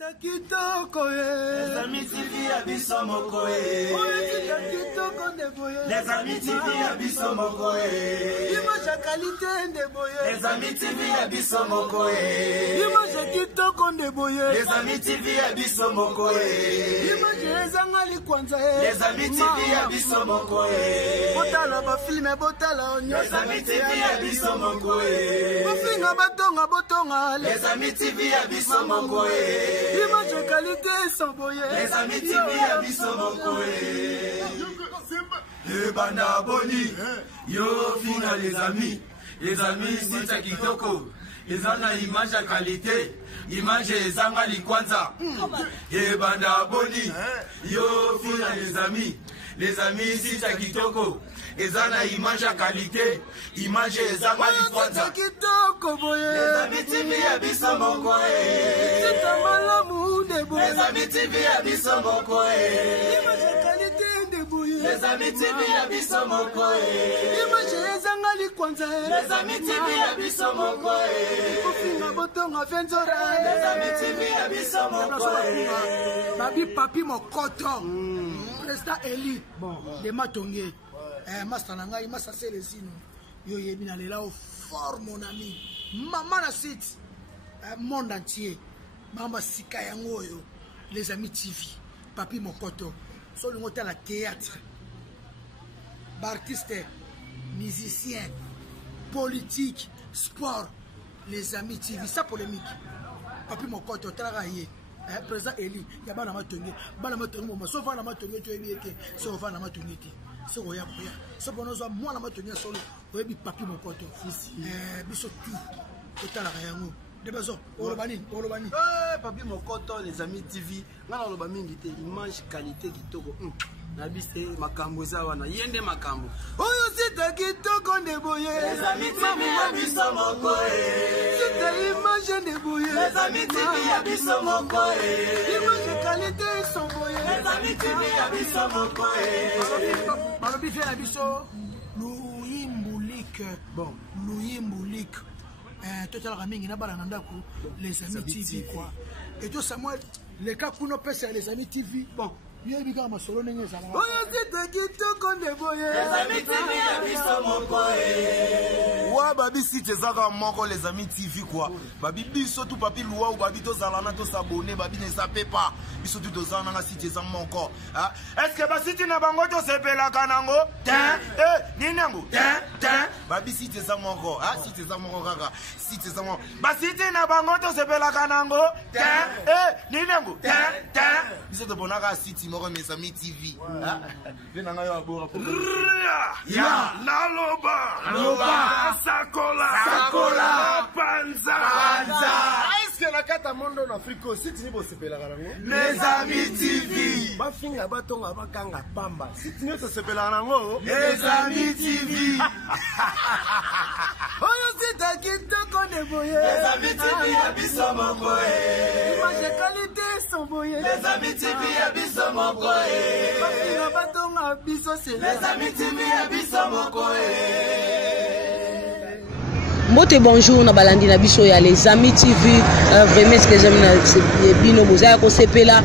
Les amis TV abisso moko Les amis TV abisso moko Image qualité de boye. Les amis TV abisso moko Image kitoko de boye. Les amis TV abisso moko Image ezangali kwanza. Les amis TV abisso moko Botala ba film botala onyo. Les amis TV abisso moko Bofinga batonga botonga. Les amis TV abisso moko Image qualité sans boye. Les amis TV abisso moko Le banda boni yo fina les amis c'est à kitoko les ana image à qualité image ezanga likwanza et banda boni yo fina les amis c'est à kitoko les ana image à qualité image ezanga likwanza kitoko boye. Les amis TV abisso moko C'est un malamu de boye. Les amis TV abisso moko Image qualité de boye. Les amis TV abisso moko Image ezangali kwanza. Les amis TV abisso moko Bofinga botonga fenzora. Les amis TV abisso moko Babi papi mokoto. Président Eli. Bon, de Matongé. Master Nangai, Master Célestino. Yo yebina lela au fort mon ami. Maman na site. Monde entier. Mama sika yango yo. Les amis TV. Papi mokoto. So le motel à théâtre. Artiste, musicien, politique, sport. Les amis TV. Ça polémique. Papi mokoto travailler. Président Eli, il y a bana matonge, sauf na matonge tu ebi eke, sauf na matonge ti. So oya boya. So bonozo moi na matonge solo, oyebi papi mokoto. Biso tu. Totala yango. De besoin, olobani. Papi mokoto les amis TV, ngana loba mingi te image qualité kitoko. Nabiste makambo za wana yende makambo. Oyo sita kitoko de boye. Les amis TV abisso moko Sita image de boye. Les amis TV abisso moko Image qualité sans boye. Les amis TV abisso moko Balobi fait abisso Louimbulik. Bon, Louimbulik. Total ramingi na bala ndako les amis TV quoi. Et tout Samuel les cas pour nos pèse les amis TV. Bon, bien biga masolo nenge za. Oyo sita kitoko de boye. Les amis TV abisso moko Wa babi si tezaka moko les amis TV quoi. Babi biso tout papi loi ou babi to zalana to s'abonner babi ne sape pas. Biso tout dozana na si tezaka moko. Est-ce que ba siti na bango to sepela kanango? Ninango. Babi si tezaka moko. Si tezaka moko kaka. Si tezaka moko. Ba siti na bango to sepela kanango? Ninango. Biso to bonaka siti moko mes amis TV. Venanga yo abora pour. Ya Naloba Sakola Panza Est-ce que la carte monde en Afrique aussi tu ne sais pas la rango? Les amis TV Ba finga batonga bakanga pamba. Si tu ne sais pas la rango? Les amis TV Oyo sita kitoko de boye. Les amis TV abisso moko Image qualité sans boye. Les amis TV abisso moko Bafinga batonga biso c'est Les amis TV abisso moko Mote bonjour na balandi na biso ya les amis TV vraiment ce que j'aime na bino bozaya ko sepela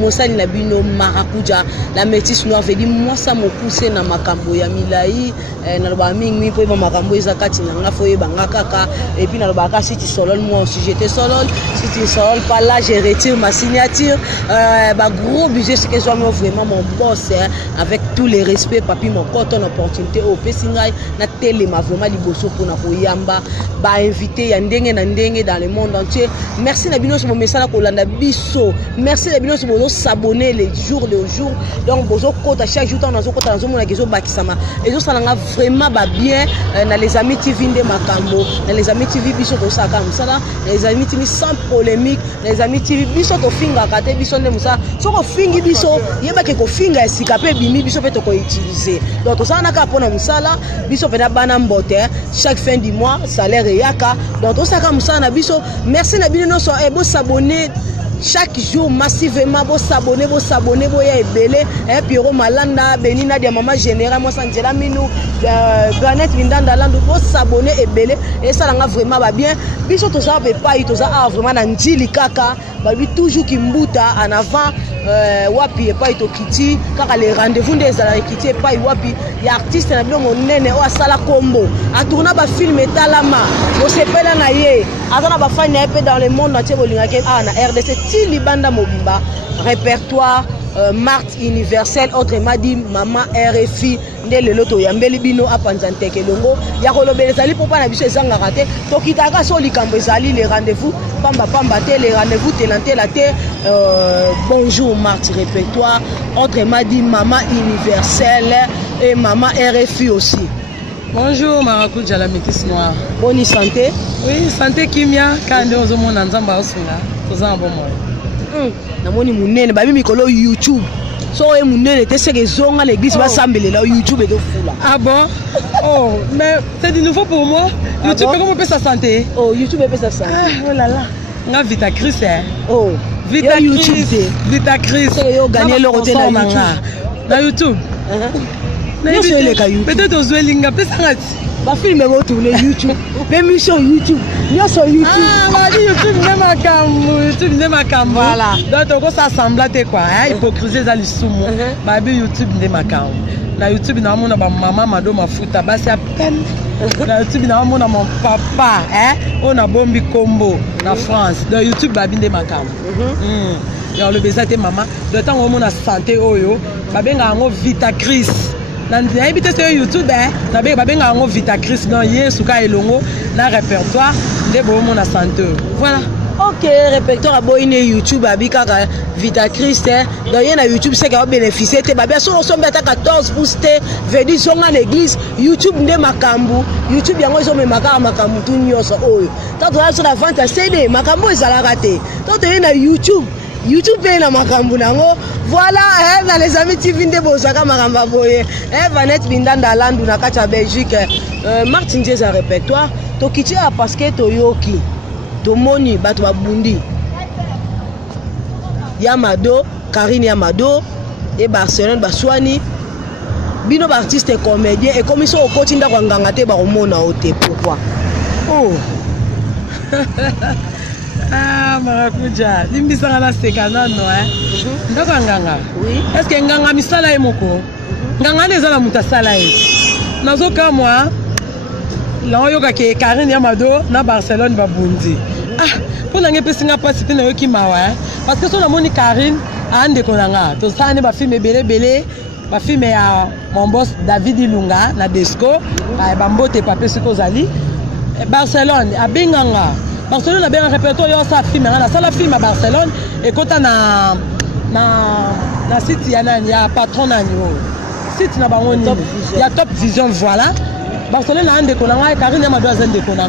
mosani na bino marakuja la métisse noire veut dire moi ça mo pousser na makambo ya milai na ba mingi po ba makambo ezakati na ngafo ye banga kaka et puis na ba ka si tu solol moi si j'étais solol si tu solol pas là je retire ma signature ba gros budget ce que j'aime vraiment mon boss avec tous les respects papi mon coton opportunité au pesingai na télé ma vraiment liboso pour na yamba ba invité ya ndenge na ndenge dans le monde entier. Merci na bino sur message ko landa biso. Merci na bino sur bozo s'abonner les jours de jour. Donc bozo kota chaque jour dans zo kota zo mona kezo bakisama. Et zo salanga vraiment ba bien na les amis TV ndé makambo. Na les amis TV biso ko saka musala. Les amis TV sans polémique. Les amis TV biso to finga kate biso ndé musala. So ko fingi biso yeba ke ko finga esika pe bimi biso pe to ko utiliser. Donc to sana ka pona musala biso pe na bana mbote chaque fin du mois salaire yaka donc to saka musana biso merci na bino so ebo s'abonner chaque jour massivement bo s'abonner boya ebele Pierrot Malanda Benina dia Maman Général moi Sanjela Minou Granette Vindanda Landu bo s'abonner ebele et ça langa vraiment va bien biso to ça peut pas to ça vraiment na njili kaka ba lui toujours kimbuta en avant wapi et pas to kiti kaka les rendez-vous des ala kiti et pas wapi ya artiste na bilo monene o asala combo a tourner ba film etalama bo sepela na ye azana ba fan na pe dans le monde entier bolinga ke na RDC ti libanda mobimba répertoire Marthe universelle autrement dit Maman RFI nde lelo to yambeli bino apanzante kelongo ya kolobele zali popa na biso ezanga raté to kitaka so likambo ezali les rendez-vous pamba te les rendez-vous telanté la té bonjour Marthe répertoire autrement dit Maman universelle et Maman RFI aussi. Bonjour Marakuja la métisse noire. Bonne santé. Oui, santé kimia kande ozomona nzamba osunga toza bon moyo. Namoni munene babi mikolo YouTube. So e munene te seke zonga l'église va sambelela YouTube et de fula. Ah bon? Oh, mais c'est du nouveau pour moi. YouTube comment peut sa santé? Oh, YouTube peut sa santé. Oh là là. Nga Vita Chris hein. Oh, Vita YouTube te. Vita Chris. Yo gagner le roté na YouTube. Na YouTube. Peut-être aux Ouelinga, peut-être. Ba film est retourné YouTube. Émission YouTube. Yo sur YouTube. Ah, on dit YouTube n'est ma cam. YouTube n'est ma cam. Voilà. Donc on s'assemble te quoi, hein, hypocrisie za lisumu. Ba bi YouTube n'est ma cam. Na YouTube na mona ba maman mado mafuta basi à peine. Na YouTube na mona mon papa, hein, on a bombi combo na France. Dans YouTube ba bi n'est ma cam. Ya le bezate maman. De temps on mona santé oyo, ba benga ngo Vita Chris. Na habité sur YouTube na be babenga ngo Vita Chris dans yesuka elongo na répertoire de bomo na santé. Voilà. OK, répertoire boine YouTube abika Vita Chris dans na YouTube c'est qu'on bénéficier te babia so mbeta 14 booster vedi zonga l'église YouTube nde makambu YouTube yango zo me makambu tu nyoso oyo. Tant on sur la vente CD makambu ezala raté. Tant na YouTube est na makambu nango. Voilà, dans les amis TV de Bozaka Maramba Boye, Vanette Bindanda Landu na kacha Belgique, Martin Jeza répertoire, to kiti a parce que to yoki, to moni batu babundi. Yamado, Karine Yamado et Barcelone Baswani. Bino artiste et comédien et comme ils sont au quotidien de Rangangate Baromona Ote. Pourquoi? Oh. Ah, Marakuja, limbisanga na sekana no ndako nganga. Oui. Est-ce que nganga misala emoko? Nganga neza na mutasala e. Nazoka moi. La yoka ke Karine Yamado na Barcelone babundi. Ah, pour nanga pesinga participer na yoki mawa parce que so na moni Karine ande konanga. To sane ba film belé ba film ya mon boss David Ilunga na Desco, ba mbote pape siko zali. Barcelone abenganga. Barcelone a bien un répertoire, il y a un film, la film à Barcelone, et quand on a site, il y a patron, site, il y a Top Vision, voilà. Barcelone a un déconnant, et Karine Yamado a un déconnant.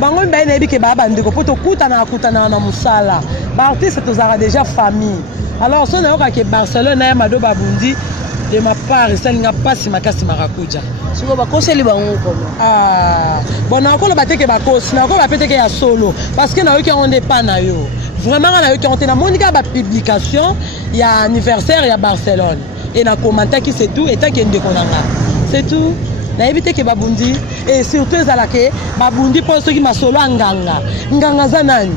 Bango ben ebi ke baba ndeko poto kutana na musala. Ba artiste tozara déjà famille. Alors so na yoka ke Barcelone na Yamado babundi de ma part ça n'a pas si makasi Marakuja. Siko ba koseli bango comment? Ah, bon na ko lo bateke ba kosi, na ko ba peteke ya solo parce que na yo ki on dépend na yo. Vraiment na yo ki on te na monika ba publication, il y a anniversaire ya Barcelone et na commentaire qui c'est tout et tant qu'il ndekonanga. C'est tout. Na éviter que babundi et surtout ezalake babundi pour ceux qui ma solo nganga. Nganga za nani?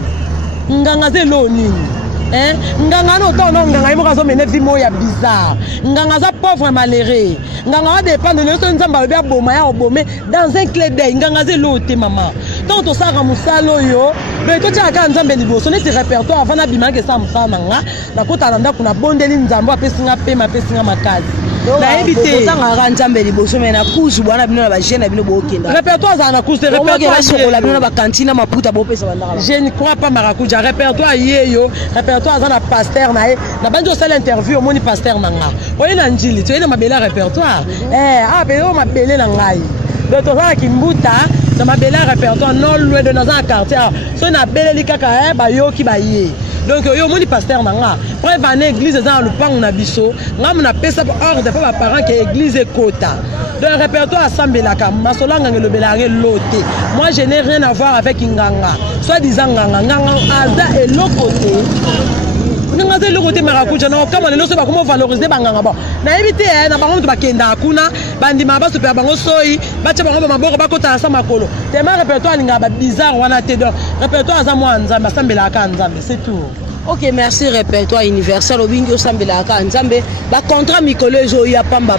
Nganga ze lo nini? Nganga no to no nganga imo kazo mene vimo ya bizarre. Nganga za pauvre malheureux. Nganga dépend de notre nzamba ba boma ya obome dans un clé d'œil. Nganga ze lo te maman. Tant to saka musalo yo, be to tia nzambe liboso ne répertoire avant na bima ke sa mfama nga. Na kota nanda kuna bondeli nzambo apesinga pe mapesinga makazi. Na éviter tanga nzambe liboso mena kuzu bwana bino na ba jeune bino bo kenda. Répertoire za na kuzu répertoire soko la bino na ba cantine maputa bo pesa bandaka. Je ne crois pas Marakuja répertoire yeyo, répertoire za na pasteur na e na banjo sala interview moni pasteur nanga. Oye na njili, tu ena mabela répertoire. Pe o mabele na ngai. De to za kimbuta na mabela répertoire non loin de dans un quartier. So na beleli kaka ba yoki ba ye. Donc yo moni pasteur nanga. Près va na église za lupango na biso, ngam na pesa ordre pa ba parents que église kota. Donc répertoire asambelaka masolanga ngelo belange loté. Moi je n'ai rien à voir avec nganga. Soit disant nganga, nganga ada et l'autre côté. nganga ze loko te marakuja na kama lelo so ba comment valoriser banganga ba na éviter na bango to bakenda kuna bandima ba super bango soi ba tcha bango maboko ba kota sa makolo te ma répertoire linga ba bizarre wana te do répertoire za moi nzambe sambela ka nzambe c'est tout. Ok, merci répertoire universel obingi osambela ka nzambe ba contrat mikolo ezo ya pamba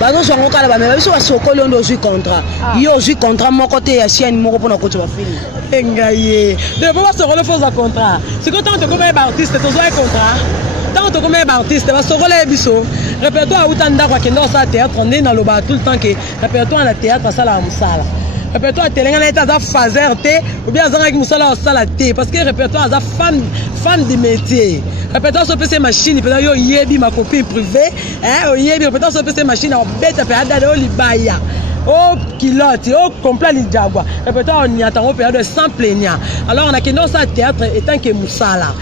bazo zongo kala ba biso ba sokolo ndo zui contrat yo zui contrat moko te ya chaîne moko pona ko twa film engaye de ba sokolo fausse contrat c'est que tant que comme artiste to zo contrat tant que comme artiste ba sokolo biso répertoire utanda kwa kendo sa théâtre ndé na loba tout le temps que répertoire na théâtre sala musala répertoire telenga na ta fazer te ou bien zanga ki musala sala te parce que répertoire za femme de métier répertoire so PC machine peut yo yebi ma copine privée hein yebi répertoire so PC machine o beta pe ada o libaya o kilote o complet li jagwa répertoire on y attend au période de sans plaignant alors on a que dans ça théâtre étant que musala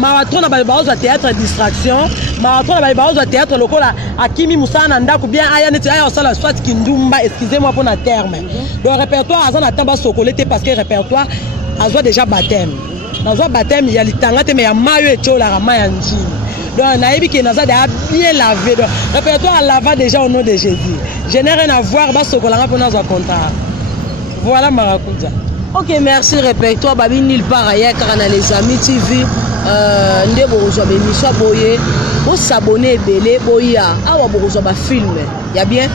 marathon na balbazo théâtre distraction marathon na balbazo théâtre lokola akimi musana ndako bien aya neti aya osala soit kindumba excusez-moi pour na terme donc répertoire azana tamba sokolete parce que répertoire azo déjà baptême nazo baptême ya litanga te mais ya mayo echola rama ya njini donc nayebi ke naza déjà bien lavé donc répertoire lava déjà au nom de Jésus je n'ai rien à voir ba sokolanga pour nazo contrat voilà marakuja. Ok, merci répertoire babi nil part ailleurs car on a les amis TV ndé bozo ba émission boye bo s'abonner belé boya awa bozo ba film ya bien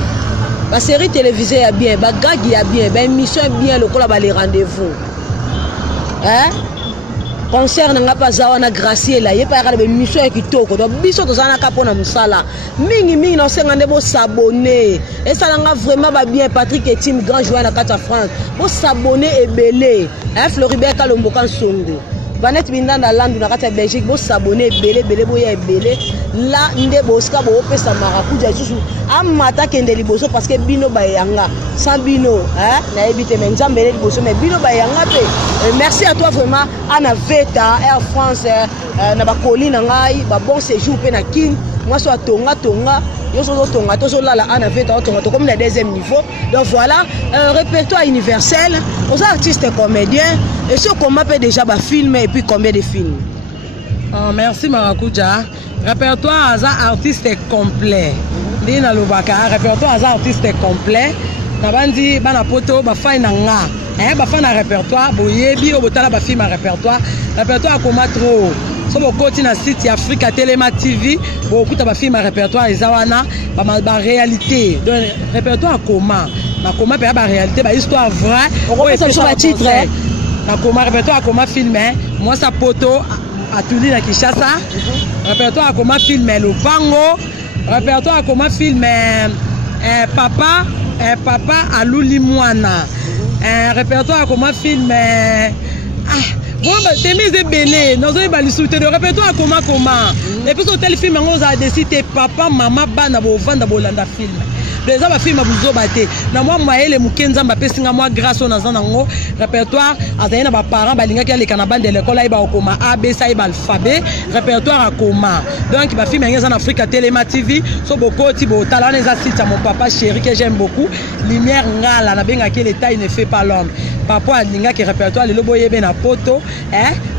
ba série télévisée ya bien ba gag ya bien ba émission bien lokola ba les rendez-vous hein concert nanga pazawa na gracier la ye pa ka ba émission kitoko donc biso to zana ka pona musala mingi na senga ndé bo s'abonner et ça nanga vraiment ba bien Patrick et Tim grand joueur na kata France bo s'abonner et belé hein Floribert Kalomboka Songo Vanette Bindanda Landu na kata Belgique bo s'abonner belé boya belé la ndé boska bo pesa marakuja susu amata kende liboso parce que bino bayanga sans bino hein na ebite menjambele liboso mais bino bayanga pe merci à toi vraiment Ana Veta Air France na ba colline ngai ba bon séjour pe na kin moi so tonga yo so tonga to so lala Ana Veta tonga to comme le deuxième niveau donc voilà répertoire universel aux artistes comédiens et ce qu'on m'appelle déjà ba film et puis combien de films. Oh, merci Marakuja. Répertoire aza artiste complet. Ndi na lobaka répertoire aza artiste complet. Na bandi bana poto ba fay na nga. Ba fa na répertoire boyebi obotala ba film répertoire. Répertoire koma trop. So bokoti na site Africa Telema TV bokuta ba film répertoire ezawana ba réalité. Donc répertoire koma. Na koma pe ba réalité ba histoire vraie. On peut ça ba titre. Na koma répertoire koma film moi sa poto à Tuli na Kinshasa, répertoire à comment filmer le Pango, répertoire à comment filmer papa à Lulimwana, répertoire à comment filmer bon t'es mis de béné, nous avons bali souté le répertoire à comment et puis au tel film on a décidé papa maman bana bo vanda bolanda film. Les hommes films à vous obater. Na moi les mukenza mbapesi nga moi grâce au nazana ngo répertoire azana ba parents balinga ki les kanabande de l'école iba okoma ABC iba alphabet répertoire akoma. Donc ba film ngeza en Afrique Telema TV so boko ti bo talana za site à mon papa chéri que j'aime beaucoup lumière ngala na benga ki l'état il ne fait pas l'homme. Papa alinga ki répertoire le lobo yebe na poto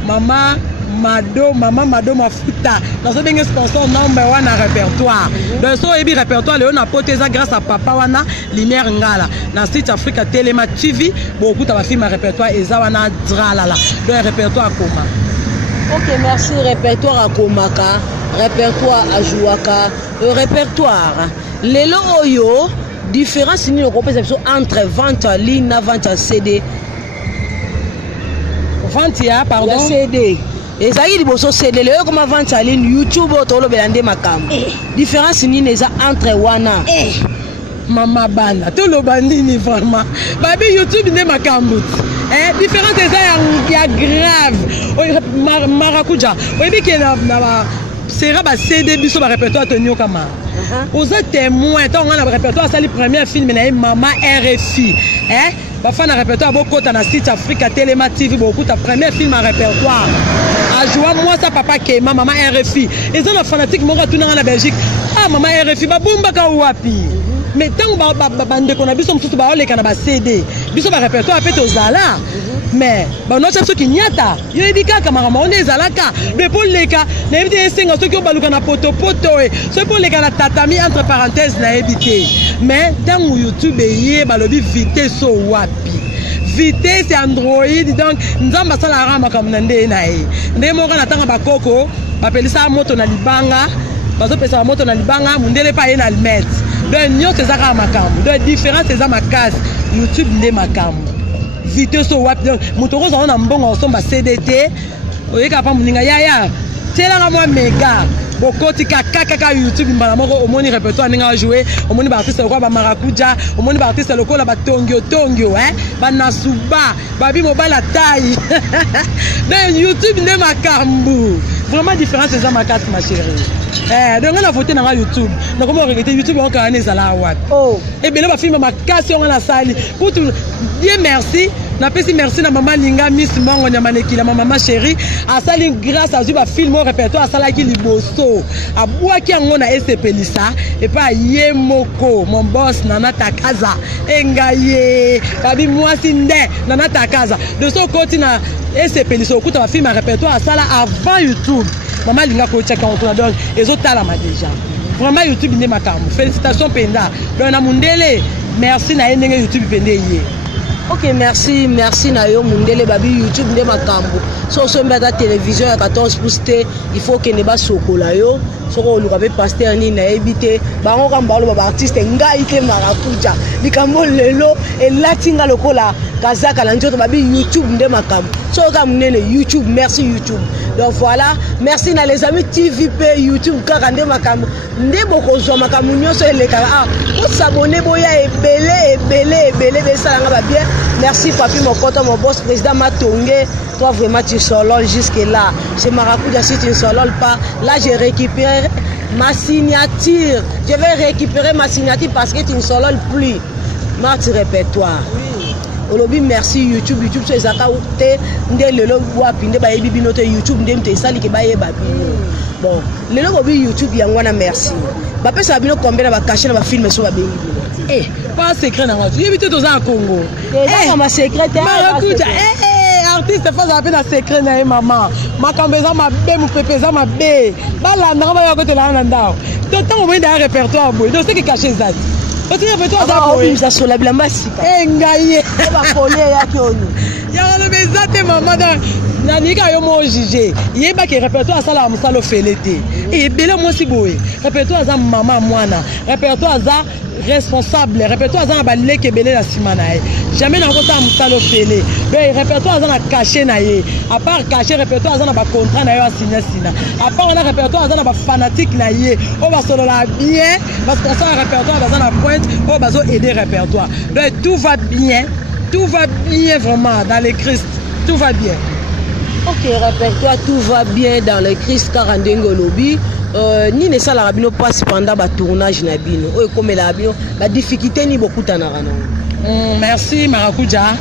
maman Maman Mado Mafuta. Dans ce bien sponsor number 1 à répertoire. Dans ce ébi répertoire le on a porté ça grâce à papa wana lumière ngala. Dans site Africa Telema TV beaucoup ta film répertoire et ça wana dralala. Donc répertoire koma. Ok, merci répertoire à Komaka, répertoire à Jouaka, répertoire. Lelo oyo différence ni entre vente en ligne et vente en CD. Vente ya pardon. La CD. Et ça y est, il CD le comme vente en ligne YouTube otolo belande makam. Différence ni neza entre wana. Mama bana to lo bandini vraiment. Babi YouTube ne makambu. Différence ya grave. Marakuja. Oyebi ke na sera ba CD biso ba répertoire tenu kama. Aux témoins tant on a répertoire ça le premier film na Mama RFI. Ba fan na répertoire beaucoup na site Africa Telema TV beaucoup ta premier film à répertoire. A jouer moi ça papa ke maman RFI. Ils ont la fanatique mon retourner en Belgique. Ah maman RFI ba bumba ka wapi. mais tant bandeko na biso mosusu baoleka na bacd biso barépertoire mpe tozala mais banotia soki nyata yoyebi kaka makambo onde ezalaka depo oleka nayebi te esenga soki obaluka na potopoto soki mpo oleka na tatami entre parenthèse nayebi te mais ntango youtube eye balobi vitesse wapi vitesse android donc nzambe asalaka makambo na nde na ye nde moko na ntango bakoko bapelisa moto na libanga bazopesa moto na libanga mundele pa ye na almet donc nyonso ezaka makambo donc différence eza makasi youtube nde makambo vitesse wapi donc moto kozala na mbongo osomba cdt oyeka pa moninga yaya tielanga mwa mega bokoti kaka youtube mbala moko omoni répertoire ndenge ajoué omoni baartiste lokola bamarakuja omoni baartiste lokola batongio banasuba babi mobala taille donc youtube nde makambo vraiment différence eza makasi ma chérie donc na voté nanga youtube nakoma oregrete youtube okala na ezala wapi ebele bafilme makasi onga na sali pour tout bien merci napesi merci na mama linga miss mongo nyamanekila mama chérie asali grâce azwi bafilme au répertoire asalaki liboso abwaki yango na esepelisa epa ye moko mon boss nana takaza engaye babi mwasi nde nana takaza de so koti na esepelisa okuta bafilme ya répertoire asala avant youtube mama linga kotiaka ontona donc ezotalama déjà vraiment youtube nde makambo félicitations penda donc na mundele merci na ye ndenge youtube pende ye. Ok, merci na yo mundele babi YouTube nde makambo. So somba ta télévision ya 14 pouces il faut que ne ba sokola yo. Soko luka be pasteur ni na ebité. Bango kamba lo ba artiste ngai te marakuja. Likambo lelo elatinga lokola kazaka la njoto babi YouTube nde makambo. So ka munene YouTube, merci YouTube. Donc voilà, merci na les amis TVP YouTube kaka nde makambo. Nde bokozwa makambo nyonso eleka pour s'abonner boya ebele besalanga ba bien. Merci papi Mokoto, mon boss président Matongé. Toi vraiment tu solol jusque là. Chez Maracuja si tu ne solol pas, là j'ai récupéré ma signature. Je vais récupérer ma signature parce que tu ne solol plus. Marti répertoire. Oui. Olobi merci YouTube so ezaka te nde lelo wapi nde bayebi bino te YouTube nde mte sali ke baye babi. Bon, lelo bobi YouTube yangwana merci. Ba pesa bino combien ba cacher na ba film so ba bengi bino. Pas secret na ngatu. Yebite toza Congo. Ma secrétaire. Marakuja. Artiste fa za pena secret na ye maman. Makambeza mabe mu pepeza mabe. Bala ndanga ba yokote la na ndao. Totango mo nda répertoire boy. Donc c'est que cacher zati. Otu répertoire za boy. Ça sola bilamba sika. Ngaye. Ba folie ya kionu. Ya lo bezate maman da. Nanika yo mo jugé. Yeba ke répertoire sala musalo felete. Et bele mo si boy. Répertoire za maman mwana. Répertoire za responsable répertoire za ba leke belé la simana jamais na kota musalo fele be répertoire za na caché na ye à part caché répertoire za na ba contrat na yo signer sina à part na répertoire za na ba fanatique na ye o ba solo la bien parce que ça répertoire za na pointe o ba zo aider répertoire donc tout va bien vraiment dans le Christ tout va bien. Ok, répertoire tout va bien dans le Christ Karandengo lobby. Ni ne sala rabino passe pendant ba tournage na bino o comme la bino ba difficulté ni beaucoup tanara non. Merci Marakuja.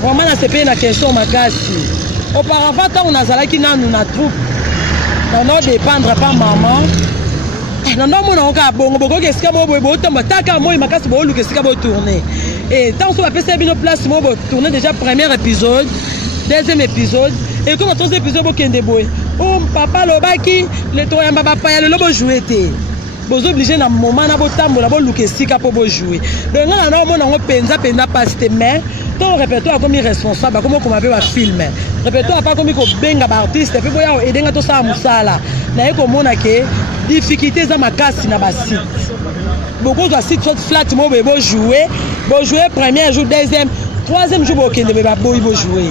Vraiment na c'est na question makasi. Auparavant quand on a zalaki na nous na troupe. On ne dépendre pas maman. Non mon onka bongo boko ke sika bo bo tomba taka moi makasi bo luke sika bo tourner. Et tant so ba pesa bino place mo bo tourner déjà premier épisode, deuxième épisode et comme troisième épisode bo kende boy. Oh papa lobaki le toya baba pa le lobo jouer te bozo obligé na moment na botambola bo luke sika po bo jouer donc na na mona ngo penza passe te mais ton répertoire comme responsable comme on va film répertoire pas comme ko benga ba artiste puis boya edenga to sa musala na yeko mona ke difficulté za makasi na ba site beaucoup de site soit flat mo bo jouer premier jour deuxième troisième jour bo kende ba bo jouer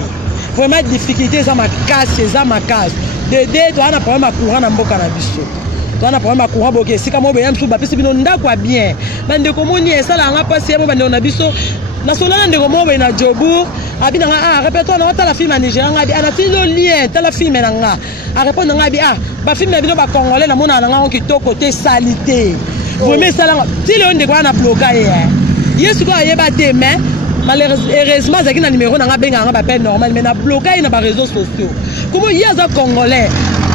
vraiment difficulté za makasi de to ana problème courant na mboka na biso to ana problème courant boke sika mo be yamsu ba pesi bino ndako bien bande ko moni esala nga pasi mo bande na biso na solana ndeko mo be na jobu abina nga répertoire na ta la film Nigeria nga bi ana tilo lien ta la film na nga a répondre nga bi ba film na bino ba congolais na mona nga kitoko te salité vraiment sala nga tilo ndeko ana bloquer yesu ko ayeba te mais malheureusement zaki na numéro na nga benga nga ba peine normal mais na bloquer na ba réseaux sociaux comment yaza congolais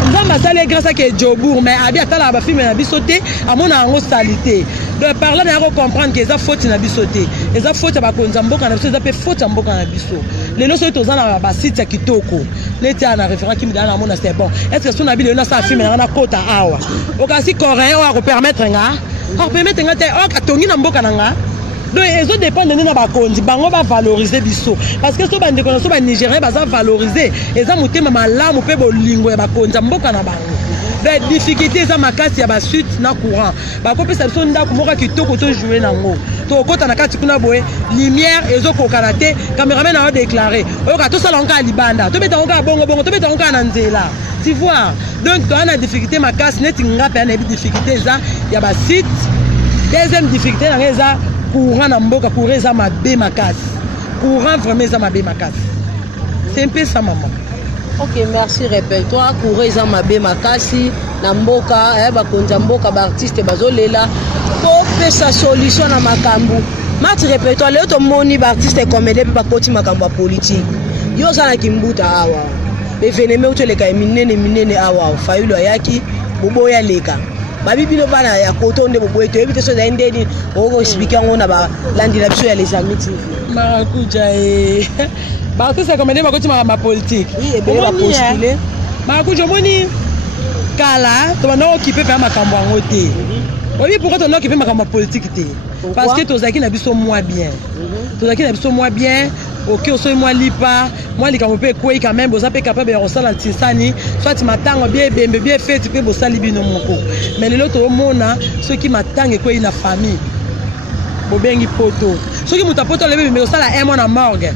ndamba sale grâce à que Jobour mais abi atala ba film na bisoté amona ngo salité donc par là na comprendre que eza faute na biso te eza faute ya bakonzi mboka na biso eza pe faute ya mboka na biso lelo soki toza na basite ya kitoko neti ana référent qui me donne amona c'est bon est-ce que son habile na sa filme na kota awa okasi coréen wa ko permettre nga te okatongi na mboka na nga donc ezo dépendre na bakonzi bango ba valoriser biso parce que so ba ndeko so ba nigérien baza valoriser eza motema malamu pe bolingo ya bakonzi mboka na bango les difficultés za makasi ya ba suite na courant ba kopesa biso ndako moka kitoko to jouer nango to kota na kati kuna boye lumière ezo kokana te cameraman a déclaré oyoka to sala onka libanda to beta onka bongo to beta onka na nzela tu vois donc to ana difficulté makasi neti ngape ana difficulté za ya ba site deuxième difficulté na ngeza courant na mboka courant za mabe makasi courant vraiment za mabe makasi c'est un peu ça maman. Ok, merci. Rappelle-toi, courez za mabe makasi na mboka bakonza mboka ba artiste bazolela to pesa solution na makambu. Mati rappelle-toi leo to moni ba artiste comédie ba koti makambu politique. Yo za kimbuta awa. Eveneme utoleka minene awa. Fayulu ayaki boboya leka. Babibino bana ya kotonde boboye to ebite so za ndeni oko expliquer ngona ba landila biso ya les amis TV. Marakuja Bartiste comme ma côté ma politique. Oui, et bien postuler. Marakuja moni kala to na occupé par makambo ngote. Oui, pourquoi tu n'as occupé ma politique té? Parce que tozaki na biso moins bien. Tozaki na biso moins bien. Ok, on soit moi lipa, moi les camopé quoi quand même, vous êtes capable de ressentir l'antisani, soit tu m'attends bien fait, tu peux bosser libino moko. Mais les autres mona, ceux qui m'attendent quoi une famille. Bobengi poto. Ceux qui m'ont poto levé mais ça la mois na morgue.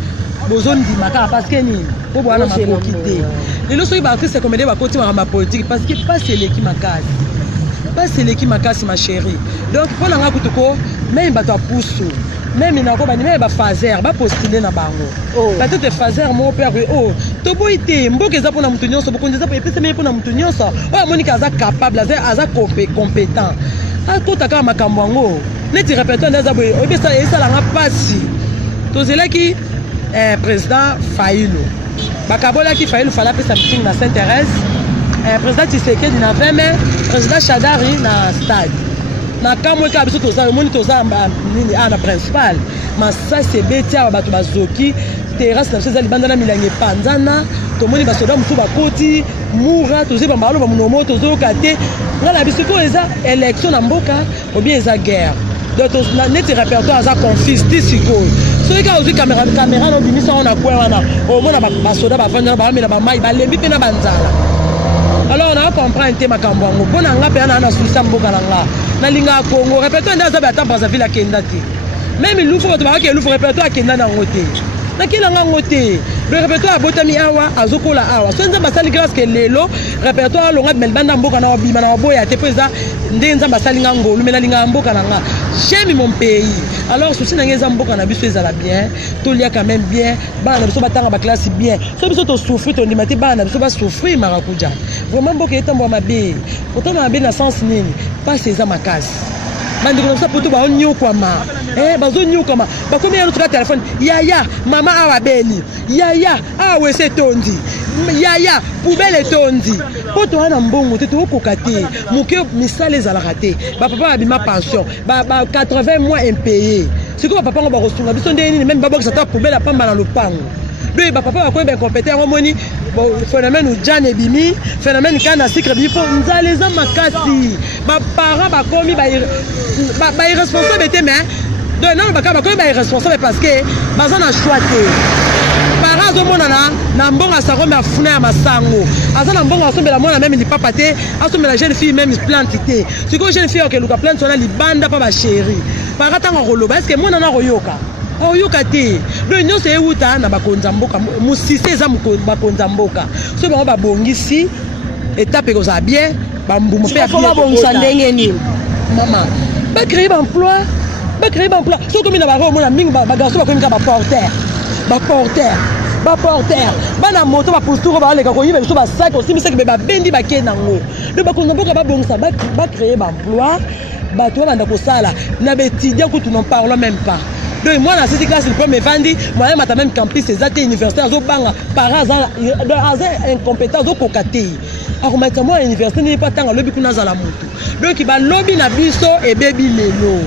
Bozone di maka parce que ni pour boire na ma quitter. Les autres ils c'est comme des ba côté ma politique parce que pas c'est l'équipe makasi. Pas c'est l'équipe makasi ma chérie. Donc pour la ngakutoko même bato pousse. Même il n'a pas de même fazer, ba postuler na bango. Peut-être fazer mon père to boité, mboke za pona mutunyo so bokonza po epese me pona mutunyo so. Monica za capable, za compétent. A to taka makambo ngo. Neti répétons dans za boye, obesa esa la nga pasi. To zelaki président Fayulu. Bakabola ki Fayulu fala pesa meeting na Sainte-Thérèse. Président Tshisekedi na 20 mai, président Chadari na stade. Na kamwe ka biso toza moni toza nini ana principal ma ça c'est betia bato bazoki terrasse na seza libanda na milange panzana to moni basoda mutu bakoti mura toze ba mbalo ba munomo tozo kate ngala biso ko eza élection na mboka ou bien eza guerre donc na net répertoire za confis tisiko so ika ozi caméra no bimisa on a quoi wana o mona basoda ba vanda ba mela ba mai ba lembi pe na banzala. Alors on a compris un thème makambo ngo pona nga pe ana suisa mboka na nga na linga Congo répétons dans za ba ville akenda te même il faut to ba ke faut répétons akenda na ngote na kila nga ngote le répertoire abotami awa azokola awa so nza basali grâce que lelo répertoire longa melbanda mboka na obima na boya te pesa ndenza basali nga ngolu mela linga mboka na nga j'aime mon pays alors souci na ngeza mboka na biso ezala bien to lia quand même bien bana biso batanga ba classe bien so biso to souffrir to ndimate bana biso ba souffrir marakuja vraiment mboka etambo mabe pourtant na mabe na sens nini pas ces amakasi bandi ko ça poto ba onyo kwa ma bazo nyo kwa ma ba komi ya notre téléphone yaya mama awa beli yaya awe se tondi yaya poubelle tondi poto ana mbongo te to kokate moke misale ezalaka te ba papa abima pension ba 80 mois impayé siko papa ngo ba kosunga biso ndeni même ba bokisa ta poubelle apamba na lopango donc ba papa ba ko be compétent ngomoni phénomène ou Jan Ebimi, phénomène kana sikre bi po nzaleza makasi ba para ba komi ba irresponsable te mais donc non ba komi ba irresponsable parce que bazana choité para zo mona na mbonga sa rome afuna ya masango azana mbonga asombela mona même ni papa te asombela jeune fille même plante te siko jeune fille ke luka plante sona libanda pa ba chérie para tanga roloba est-ce que mona na royoka oyoka te le nyonso euta na bakonza mboka musise eza bakonza mboka so bango babongisi étape ekozala bien bambuma mpe babongisa ndenge nini mama bacréer baemploi so komi na baromona mingi bagarso bakomi ka baporter bana moto baposture baleka koyiba biso basaki osimisaki mpe babendi bakei nango donc bakonza mboka babongisa bacréer baemploi bato babanda kosala na baétudiant kutu n'en parlons même pas. Donc moi dans cette classe le premier vandi moi m'a même campus ces athées universitaires zo banga para za incompétents zo kokate akomata moi université n'est pas tanga lobi kuna zala mutu donc ba lobi na biso e bebi lelo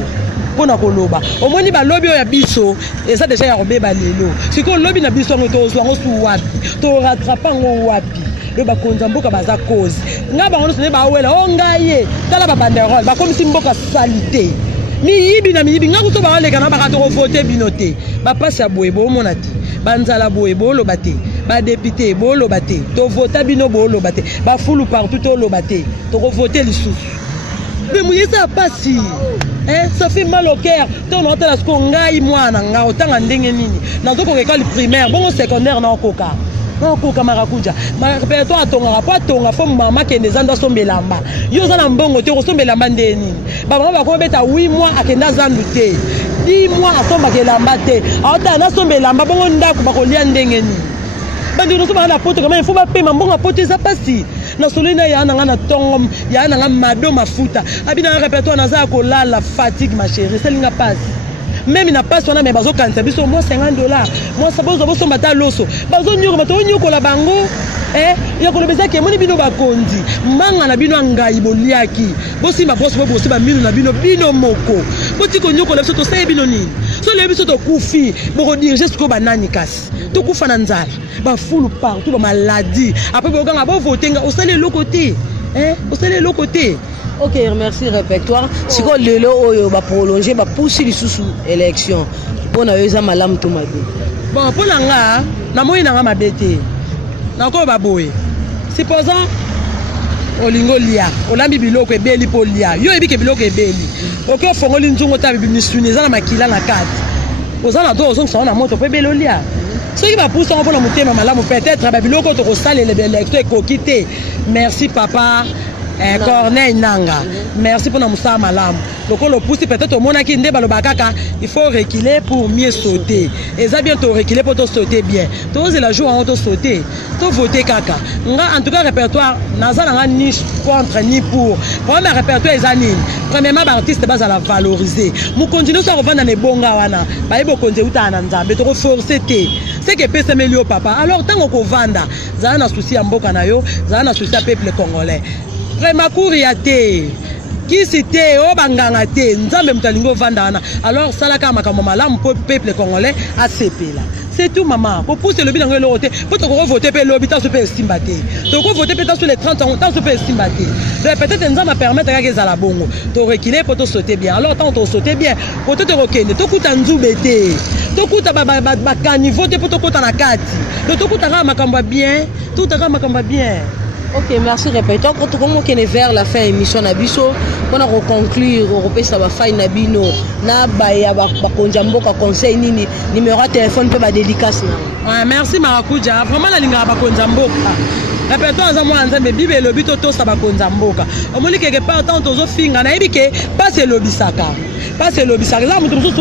pona koloba omoni ba lobi ya biso eza déjà ya robeba lelo siko lobi na biso ngoto zwango su wapi to rattrapa ngo wapi le bakonza mboka baza cause nga bango ne ba wela o ngaye tala ba banderole ba comme si mboka salité miyibi na miyibi nga kuto ba leka na ba ka to voter binote ba passe ya boyebo monati banzala boyebo lo baté ba député bolo baté to vota bino bolo baté ba fulu partout to lo baté to voter les sous mais mouye ça passe ça fait mal au cœur to on entend la ce qu'on ngai mwana nga otanga ndenge nini na zoko école primaire bon secondaire na okoka Koka Marakuja répertoire tonga pa tonga fo mama ke nezanda sombelamba yo za na mbongo te ko sombelamba ndeni baba ba ko beta 8 mois akenda zandu te 10 mois atomba ke lamba te ata na sombelamba bongo ndako ba ko lia ndenge ni bandi no soba na poto kama ifo ba pema mbongo poto za pasi na solena ya na ngana tongo ya na ngama mado mafuta abina répertoire na za ko lala fatigue ma chérie selinga pasi même na passe on a mais bazo kanisa biso moi $50 moi ça bozo mata loso bazo nyoko mato nyoko la bango ya ko lebeza ke moni bino bakondi manga na bino ngai boliaki bosi ma boss bosi ba mino na bino moko boti ko nyoko la biso to sai bino ni so le biso to kufi boko dirige ce ko banani kasi to kufa na nzala ba fulu partout ba maladie après bokanga bo voter au sale le côté au sale le côté. Ok, merci répertoire. Si quoi le lot va prolonger, va pousser les sous élection. Pour na yoza malam to mabe. Bon, pour nga, na moi na ma bête. Na ko ba boy. Supposons olingo lia, olambi biloko ebeli po lia. Yo ebi ke biloko ebeli. Ok, fongoli nzungo ta bibi misuni za na makila na kati. Ozana to ozong sa na moto pe belo lia. Ce qui va pousser pour la motema malamu peut-être ba biloko to ko sale le élection e ko quitter. Merci papa. Corneille Nanga, merci pour nous ça malam. Donc on le pousse peut-être au monde qui n'est pas le bakaka. Il faut reculer pour mieux sauter. Et ça bientôt reculer pour te sauter bien. Tous les jours on te sauter, te voter kaka. En tout cas répertoire, naza nanga ni contre ni pour. Premier répertoire les années. Premièrement artiste base à la valoriser. Nous continuons à revendre dans les bonga wana. Ba ibo konze uta ananza. Mais trop forcer té. C'est que pèse melio papa. Alors tant qu'on vanda, ça na souci à mboka na yo, ça na souci à peuple congolais. Prémacouri à te qui c'était au banganga te nzambe mutalingo vandana alors salaka makambo malamu pour peuple congolais a CP là c'est tout maman pour pousser le bilan le voter pour te voter pe lobita sur pe estimaté to ko voter peut-être sur les 30 ans sur pe estimaté peut-être nzambe permettre ka za la bongo to reculer pour te sauter bien alors tant to sauter bien pour te rekende to kuta nzubete to kuta ba caniveau te pour to kuta na kati to kuta ka makambo bien tout ka makambo bien. Ok, merci répertoire. Quand on est vers la fin de l'émission Nabiso, on a conclure Européen ça va faire Nabino, na baya ba konjambo ka conseil nini numéro de téléphone peut ba dédicace na. Merci Marakuja. Vraiment la linga ba konjambo. Répertoire za moi nzambe bibe lobi to sa ba konjambo ka. Omoni quelque part tant tozo finga na ebike pas c'est lobisaka. Pas c'est lobisaka. Là mutu mutu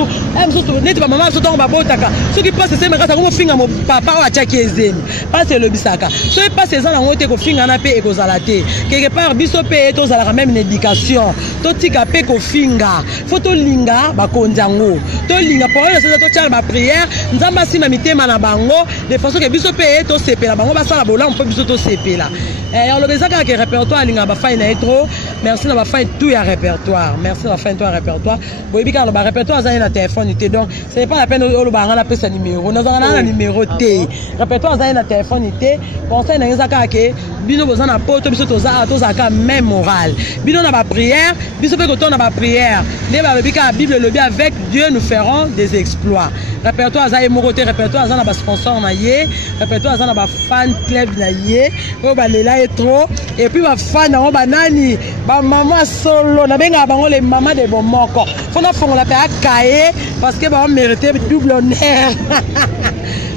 net ba maman so to ba botaka. Ce qui passe c'est meka ko finga mo papa wa chaki ezemi. Pas c'est lobisaka. So pas c'est ça na ngote ko finga na pe ekozalate. Quelque part biso pe to zala même une éducation. To tika pe ko finga. Photo linga ba konjango. To linga pour ça to tcha ba prière, nzamba sima mitema na bango, de façon que biso pe to sepela bango ba sala bola on peut biso to sepela. On le bezaka que répertoire linga ba fa na trop. Merci na ba fa tout ya répertoire. Merci na fa tout ya répertoire. Boyebi ka lo ba répertoire za na téléphone té donc c'est pas la peine lo ba ngana pesa numéro. Na za na numéro té. Répertoire za na téléphone té. Conseil na ngaka ke bino boza na poto biso toza ka même moral. Bino na ba prière, biso pe ko to na ba prière. Ne ba lobi ka Bible lobi avec Dieu nous ferons des exploits. Répertoire za emoroté répertoire za na ba sponsor na ye, répertoire za na ba fan club na ye. O ba lela trop et puis ba fan na ba nani, ba maman solo na benga bango les maman de bomoko. Fona fongola pe akaye parce que ba mériter double honneur.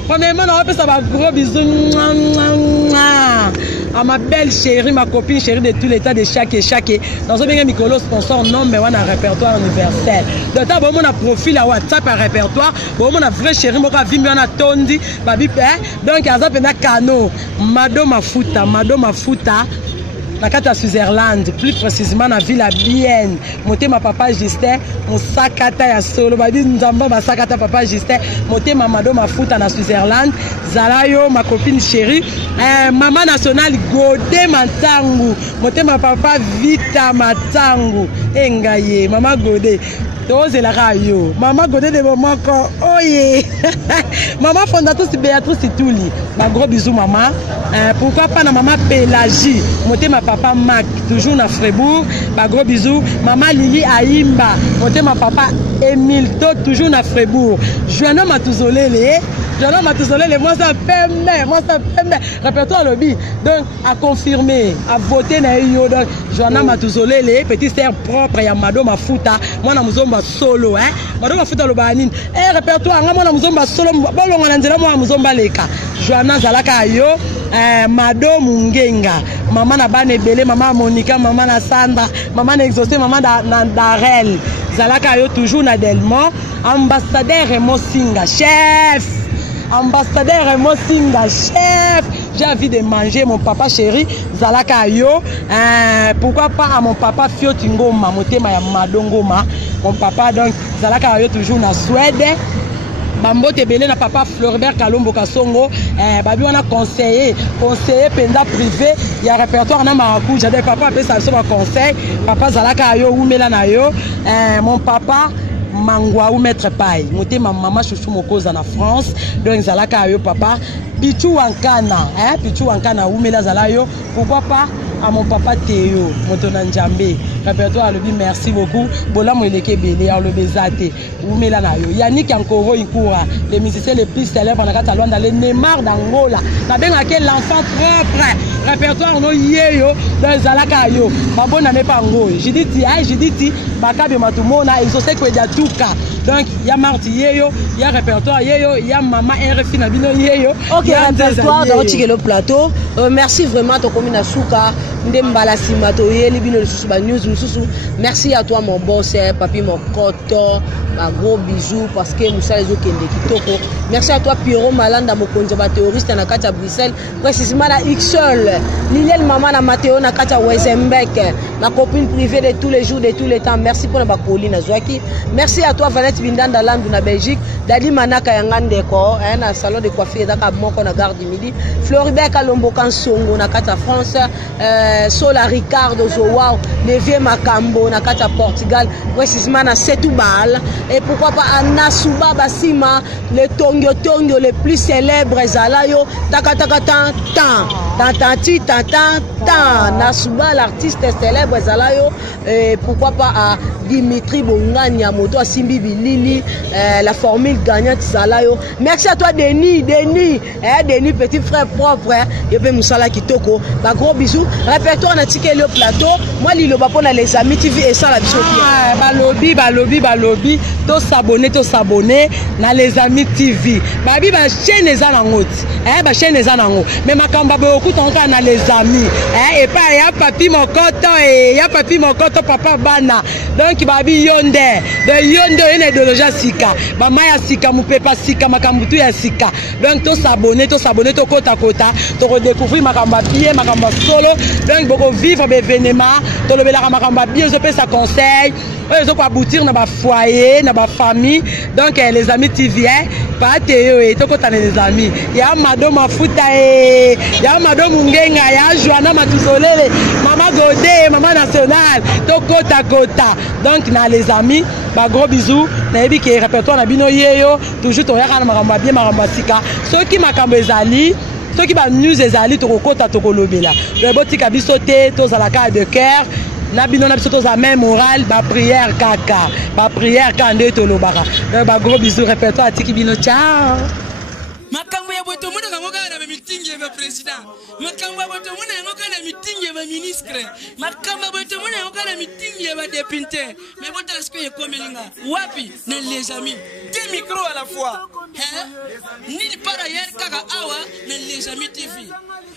Premièrement, on va faire un gros bisou à ma belle chérie, ma copine chérie de tout l'état de chaque. Dans un bien micro sponsor number one à répertoire universel. De temps, bon, on a profil à WhatsApp à répertoire. Bon, on a vrai chérie, on a vu, on a tondi, babi père. Donc, il y a un canot. Mado Mafuta. La carte à Switzerland, plus précisément dans la ville à Bienne. Monté ma papa Justin, mon sakata ya solo. Babi nzamba ma sakata papa Justin. Monté ma Mado Mafuta na Switzerland. Zalayo, ma copine chérie. Maman nationale Godé Matangu. Motema papa Vita Matangu. Engaye, maman Godé. Dose la rayo. Maman Godé de moment encore. Oye. Maman fondatrice Béatrice Touli. Ma gros bisous maman. Pourquoi pas na maman Pélagie. Motema papa Mac. Toujours na Freiburg. Ma gros bisous. Maman Lili Aimba. Motema papa Emilto. Toujours na Freiburg. Joanna Matuzolele. Joanna Matuzolele. Moi ça permet. Répertoire lobby. Donc à confirmer, à voter na yo. Donc Joanna Matuzolele. Petite sœur propre ya Mado Mafuta. Moi na muzomba solo hein. Mado Mafuta lobanine. Répertoire nga moi na muzomba solo. Bolonga na nzela moi muzomba leka. Joanna zalaka yo. Mado Mungenga. Maman na bane belé, maman Monica, maman na Sandra, maman na Exaucé, maman na Darel. Zalaka yo toujours na Delmont. Ambassadeur Remo Singa, chef. Ambassadeur Remo Singa, chef. J'ai envie de manger mon papa chéri. Zalaka yo. Pourquoi pas à mon papa Fio Tingoma, motema ya Madongoma. Mon papa donc Zalaka yo toujours na Suède. Bambo Tebele na papa Floribert Kalombo Kasongo. Babi on a conseillé penda privé. Il y a répertoire na Maracuja. Des papa appelle ça un conseil. Papa Zalaka yo Oumela na yo. Mon papa Mangwa ou maître paille. Moté ma maman chouchou mokoza na France. Donc Zalaka yo papa. Pichou Ankana. Pichou Ankana Oumela Zalayo. Pourquoi pas à mon papa Théo, Motona Njambe. Répertoire le merci beaucoup. Bola Moileke Bélé, le Bézate. Oumela Nayo. Yannick Ankoro Inkoura. Les musiciens les plus célèbres en Catalan dans les Neymar d'Angola. T'as bien l'enfant propre. Répertoire no yeyo dans Zalaka yo. Babo na pas ngo. J'ai dit Bakabe Matumona ils ont fait que Yatuka. Donc il y a Marti yeyo, il y a répertoire yeyo, il y a maman RFI na bino yeyo. OK, répertoire dans le plateau. Merci vraiment to komina suka ndembala simato yeli bino le susu ba news susu. Merci à toi mon boss papi mon koto. Un gros bisou parce que Moussa les okende kitoko. Merci à toi Pierrot Malanda mokonza ba terroriste na kata Bruxelles, précisément la Ixol. Liliel maman na Mathéo na kata Wezenbeck, ma copine privée de tous les jours de tous les temps. Merci pour la Pauline Zwaki. Merci à toi Valette Bindanda Landu na Belgique, Dadi Manaka Yangandeko, un salon de coiffure daka moko na gare du Midi. Floribert Kalombo Kansongo na kata France, Sola Ricardo Zoao, Levier Makambo na kata Portugal, précisément na Setúbal. Et pourquoi pas Anna Souba Basima, le Tongyo Tongyo le plus célèbre Zalayo, Takataka Tantanti Tantan Nasuba l'artiste célèbre Zalayo. Et pourquoi pas à Dimitri Bongania Moto à Simbi Bilili, la formule gagnante Zalayo. Merci à toi Denis, petit frère propre, et puis Moussala Kitoko. Gros bisous. Répertoire na ticket le plateau. Moi Lilo Bapona les amis TV et ça la bisou. Balobi. To s'abonner na les amis TV. Babi ba chaîne eza nango. Ba chaîne eza nango. Mais makamba ba okuta nka na les amis. Et pas ya papi mokoto papa bana. Donc babi yonde. De yonde ene idéologie sika. Ba maya sika mupepa sika makambutu ya sika. Donc to s'abonner to kota. To redécouvrir makamba bien makamba solo. Donc boko vivre be événement. To lobela makamba bien je peux ça conseil. Ils ont pas aboutir dans ma foyer, dans ma famille. Donc les amis TV, pas Théo et tout côté les amis. Il y a Mado Mafuta il y a Mado Mungenga, il y a Joanna Matuzolele, maman Godé, maman nationale, tout côté. Donc na les amis, bah gros bisous. Na ebi qui répertoire na bino yeyo, toujours to yaka na maramba bien maramba sika. Ceux qui makambo ezali ceux qui ba news ezali to kota to kolobela. Le botika bisoté, to zalaka de cœur. Nabino na biso za main morale ba prière kaka ba prière kande to lobaka ba gros bisous répertoire tiki bino ciao makambo ya boto mona ngoka na meeting ya président makambo ya boto mona ngoka na meeting ya ministre makambo ya boto mona ngoka na meeting ya député mais boto est-ce que yekomelinga wapi na les amis deux micros à la fois ni par ailleurs kaka awa na les amis TV.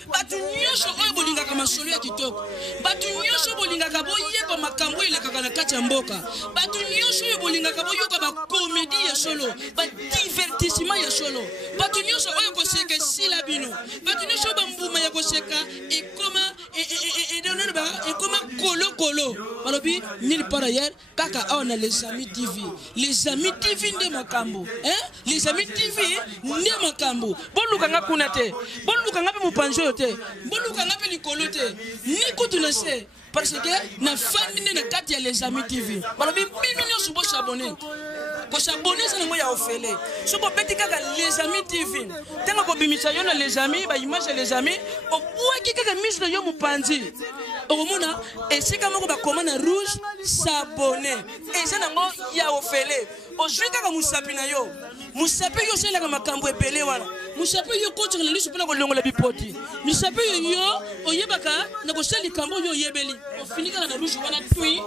Batu nyosho oyo bolingaka masolo ya kitoko. Batu nyosho bolingaka boyeba makambo elekaka na kati ya mboka. Batu nyosho oyo bolingaka boyoka ba comédie ya solo, ba divertissement ya solo. Batu nyosho oyo koseka sila bino. Batu nyosho ba mbuma ya koseka et comment et kolo likolo balobi nulle part ailleurs kaka on a les amis TV. Les amis TV nde makambo, hein? Les amis TV nde makambo. Boluka nga kunate, boluka nga pe mupanjo te, boluka nga pe likolo te. Ni kutu na se parce que na fandi nde na kati ya les amis TV. Balobi bino nyoso bo s'abonner. Ko s'abonner ça na ya ofele. Soko beti kaka les amis TV. Tenga ko bimisa yo na les amis, ba image les amis, o bwaki kaka mise yo mupanzi. Omona esika moko ba commande rouge s'abonner. Et ça nango ya ofele. Ozwi kaka musapi na yo. Musapi yo sela kama makambo epele wana. Musapi yo ko tshela lisu pona ko longola bipoti. Musapi yo oyebaka na ko seli kambo yo yebeli. Ofinika na rouge wana tui.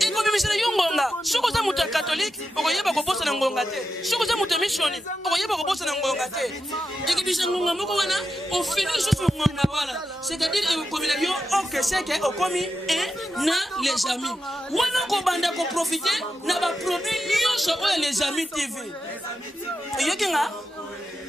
Eko bimisela yo ngonga. Soko za muta catholique okoyeba ko bosa na ngonga te. Soko za muta missioni okoyeba ko bosa na ngonga te. Eki bisa ngonga moko wana ofini susu ngonga wala. C'est-à-dire okomila yo OK c'est que okomi et na les amis. Wana ko banda ko profiter na ba produit nyonso oyo les amis TV. Yokinga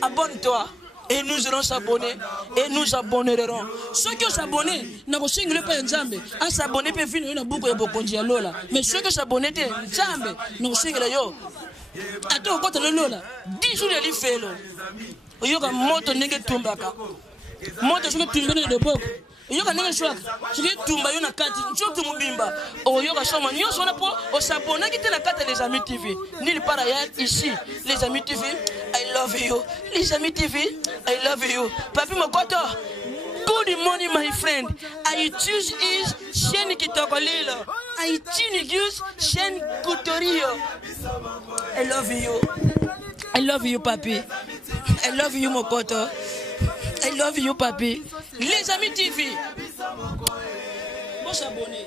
abonne-toi et nous allons s'abonner et nous abonnerons. Ceux qui s'abonnent, n'a pas single pas Nzambe. À s'abonner peut finir une boucle de bokonji lola. Mais ceux qui s'abonnent Nzambe, nous single yo. Attends quand le lola. 10 jours de l'ifelo. Yoka moto nenge tumbaka. Moto je tumbene de boko. Yoka nenge swak. Je tumba yo na kati. Njo tumubimba. O yoka soma nyonso na po o s'abonner qui te la carte les amis TV. Nulle part ailleurs ici les amis TV. I love you. Les amis TV, I love you. Papi Mokoto, good morning my friend. I choose is Shen Kitokolilo. I choose Shen Kutorio. I love you. I love you, papi. I love you, Mokoto. I love you, papi. Les amis TV. Bon s'abonner.